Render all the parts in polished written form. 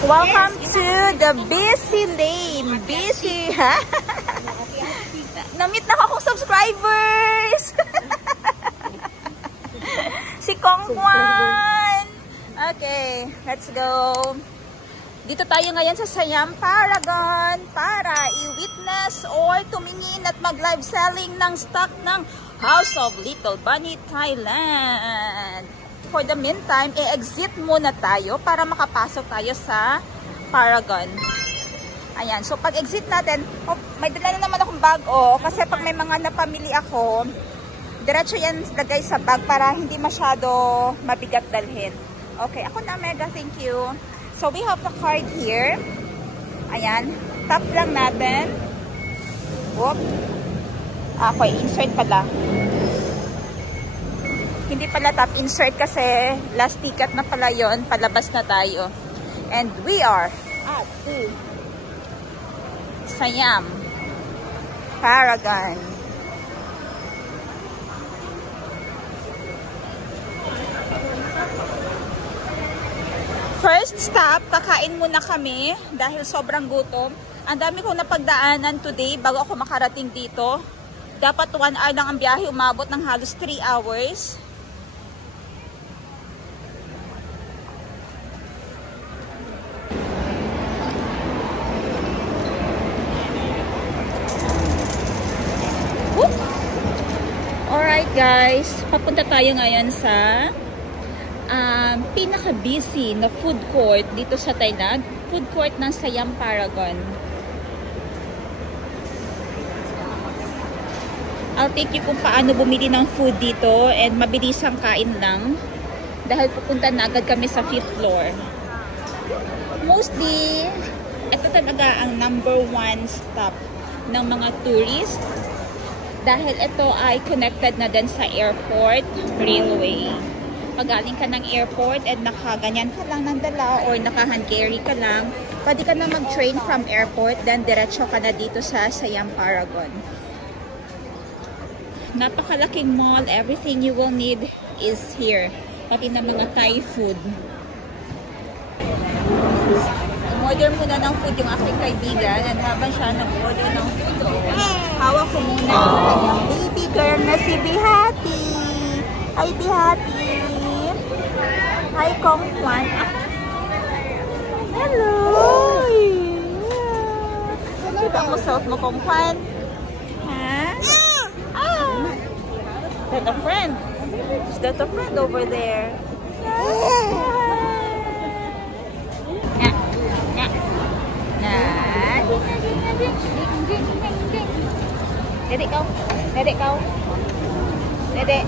Welcome to the busy lane. Busy, ha? Namit na akong subscribers. Si Kongkwan. Okay, let's go. Dito tayo ngayon sa Siam Paragon para i-witness or tumingin at mag-live selling ng stock ng House of Little Bunny Thailand. For the meantime, i-exit muna tayo para makapasok tayo sa Paragon. Ayan, so pag exit natin, oh, may dala na naman akong bag, oh, kasi pag may mga napamili ako, diretso yan lagay sa bag para hindi masyado mabigat dalhin. Okay, ako na, Mega, thank you. So we have the card here. Ayan, tap lang natin. Whoop. Okay, insert pala. Hindi pala tap insert kasi last ticket na pala yon, palabas na tayo. And we are at the Siam Paragon. First stop, kakain muna kami dahil sobrang gutom. Ang dami kong napagdaanan today bago ako makarating dito. Dapat 1 hour lang ang biyahe, umabot ng halos 3 hours. Alright guys, papunta tayo ngayon sa pinaka-busy na food court dito sa Thailand. Food court ng Siam Paragon. I'll take you kung paano bumili ng food dito and mabilisang kain lang dahil pupunta na agad kami sa 5th floor. Mostly, ito talaga ang #1 stop ng mga tourists. Dahil ito ay connected na din sa airport railway. Pag galing ka ng airport at nakaganyan ka lang ng dala or naka-hand carry ka lang, pwede ka na mag-train from airport, then diretso ka na dito sa Siam Paragon. Napakalaking mall, everything you will need is here. Pati na mga Thai food. Order muna ng food yung aking kaibigan at habang siya nag-order ng food, hawak ko muna yung kanyang baby girl na si Bihati. Hi Bihati! Hi Kongkwan! Hello! Kita mo self mo Kongkwan? Ha? Ah! Is that a friend? Is that a friend over there? Dedek kau. Dedek kau. Dedek.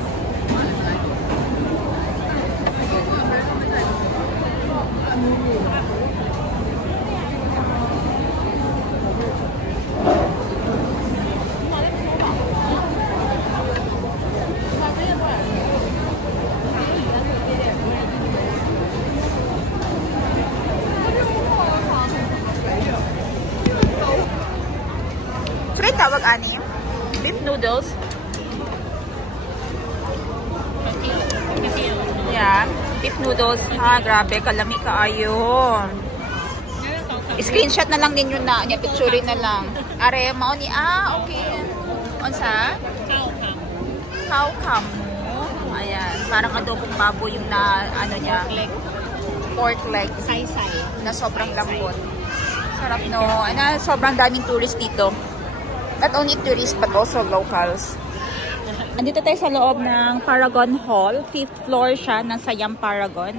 Sulit tawag ani? Beef noodles. Yeah, beef noodles. Ha, grabe, kalami kaayo. Screenshot na lang ninyo na, nya picture na lang. Are mao ni okay. Unsa? Cow cam. Ayan, parang adobong baboy yung na ano niya, pork leg, say-say na sobrang lambot. Sarap no. Ana, sobrang daming tourist dito. Not only tourists but also locals. Andito tayo sa loob ng Paragon Hall. 5th floor siya ng Siam Paragon.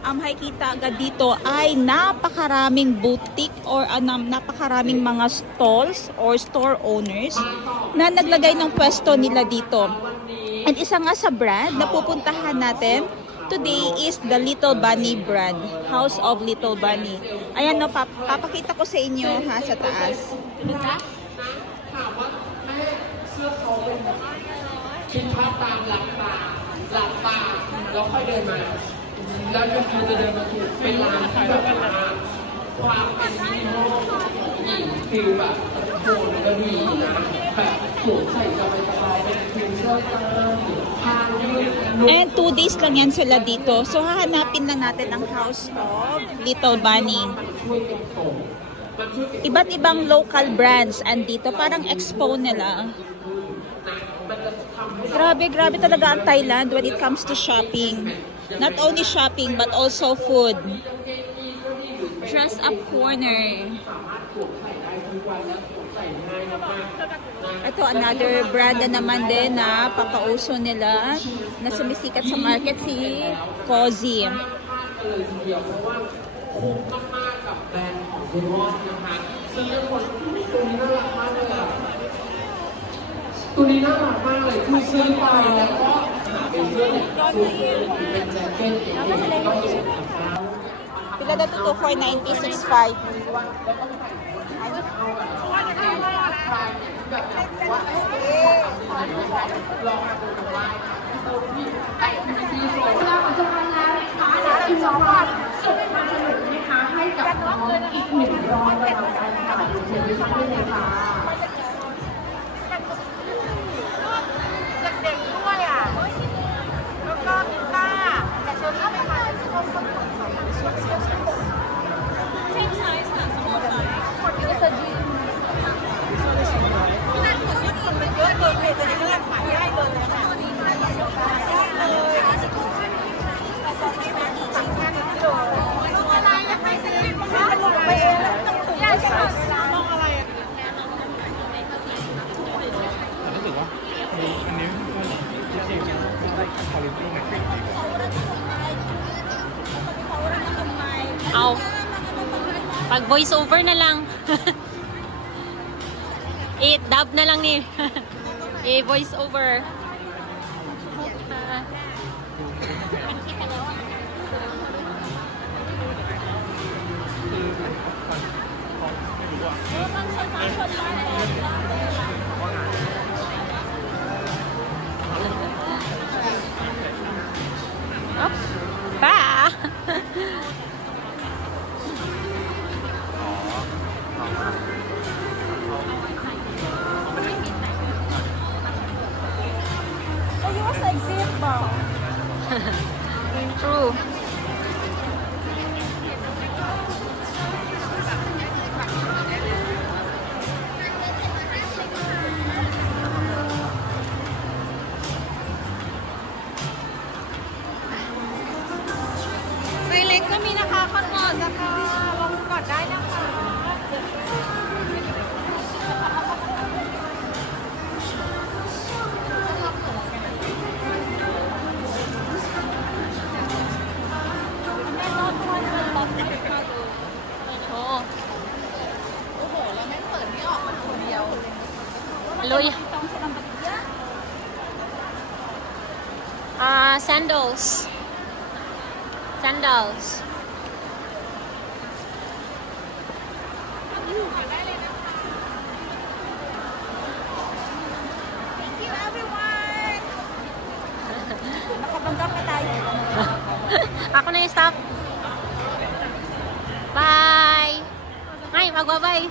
Ang makikita agad dito ay napakaraming boutique or napakaraming mga stalls or store owners na naglagay ng pwesto nila dito. And isa nga sa brand na pupuntahan natin today is the Little Bunny brand. House of Little Bunny. Ayan no, papakita ko sa inyo ha sa taas. And 2 days lang yan sila dito. So, hahanapin lang natin ang House of Little Bunny. Iba't ibang local brands andito. Parang expo nila. Grabe, grabe talaga ang Thailand when it comes to shopping. Not only shopping, but also food. Dress up corner. Ito, another brand na naman din na pakauso nila na sumisikat sa market, si Cozy.ตัวนี้น่ารักมากเลยคือซื้อไปแล้วก็หาเป็นเสื้อแบบสูทเลยเป็นแจ็คเก็ตก็เห็นนะคะ Pila na to? 496.5.ให้กับน้องอีก100รางวัลค่ะเชิญทุกท่านเลยนะคะ เด็กๆด้วยอ่ะ แล้วก็มีก้าแต่เชิญเข้าไปทานSame size ค่ะ small size คนเยอะสุดที่นั่นคนเยอะเลยตัวนี้ก็ยังขายได้เลยนะคะอะไรนะไม่ซื้อมันหลุดไปเองแล้วต้องถูกใช่ไหมลองอะไรอ่ะ รู้สึกว่าอันนี้จริงๆได้คอลเลคชั่นในคลิปดีกว่า เอาpag voice over na lang. I-dub na lang ni. I-voice over. Up. Pa. True. Feeling kami nakakangod. Lalo ka, dahil na ka. Aloy. Sandals. Sandals. Thank you, everyone! Nakabangga pa tayo. Ako na yung stop. Bye! Ay, magbabay.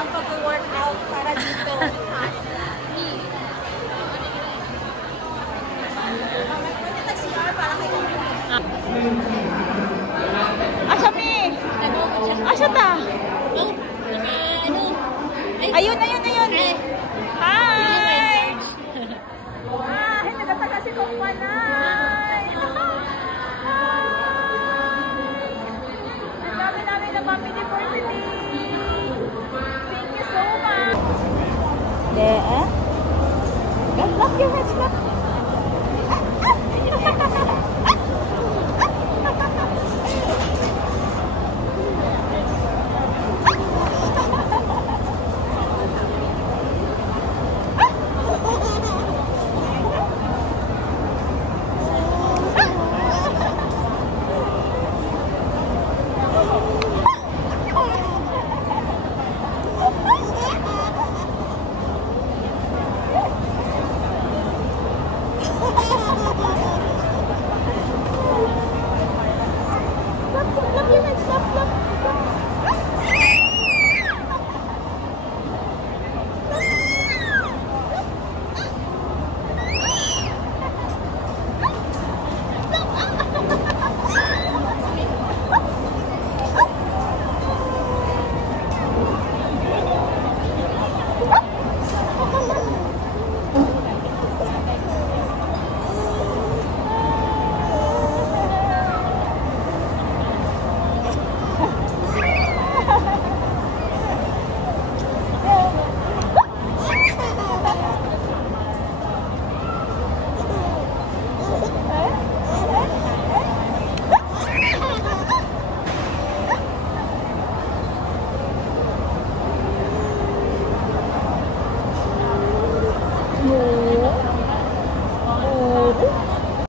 Ang pag-workout para dito. Pwede nag-CR para kayo. Asa mi? Asa ta? Ayun, ayun, ayun. Hi! Hindi nagataga si Kumpanay. Ang dami namin na family for today. Thank you so much.